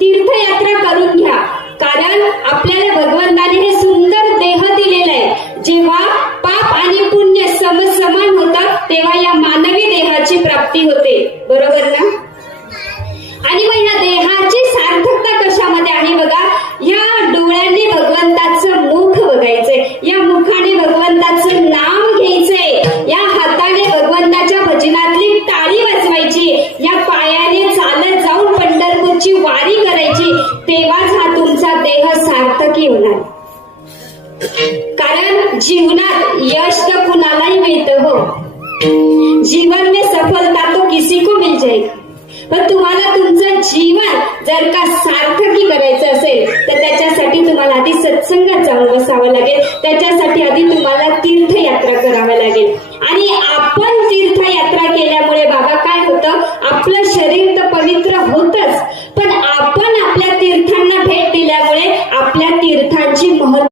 तीर्थयात्रा करून घ्या, कारण आपल्याला भगवंताने हे सुंदर देह दिलेला आहे. जेव्हा पाप आणि पुण्य समान होतात तेव्हा या मानवी देहाची प्राप्ती होते, बरोबर ना? आणि मग या देहाची सार्थकता कशामध्ये आहे बघा, या डोळ्यांनी भगवंताचं मुख बघायचंय, या मुखाने भगवंताचं नाम घ्यायचंय, या हाताने भगवंताच्या भजनातली टाळी वाजवायची, या पायाने चालत जाऊन पंढरपूरची वारी करायची, तेव्हाच हा तुमचा देह सार्थकी होणार. कारण जीवनात यश तर कुणालाही मिळतं हो, जीवन में सफलता तो किसी को मिल जाएगी, पण तुम्हाला तुमचं जीवन जर का सार्थकी करायचं असेल तर त्याच्यासाठी तुम्हाला आधी सत्संगात जाऊन बसावं लागेल, त्याच्यासाठी आधी तुम्हाला तीर्थयात्रा करावी लागेल. आणि आपण तीर्थयात्रा केल्यामुळे बाबा काय होतं, आपलं शरीर तर पवित्र होतच, पण आपण आपल्या तीर्थांना भेट दिल्यामुळे आपल्या तीर्थांची महत्त्व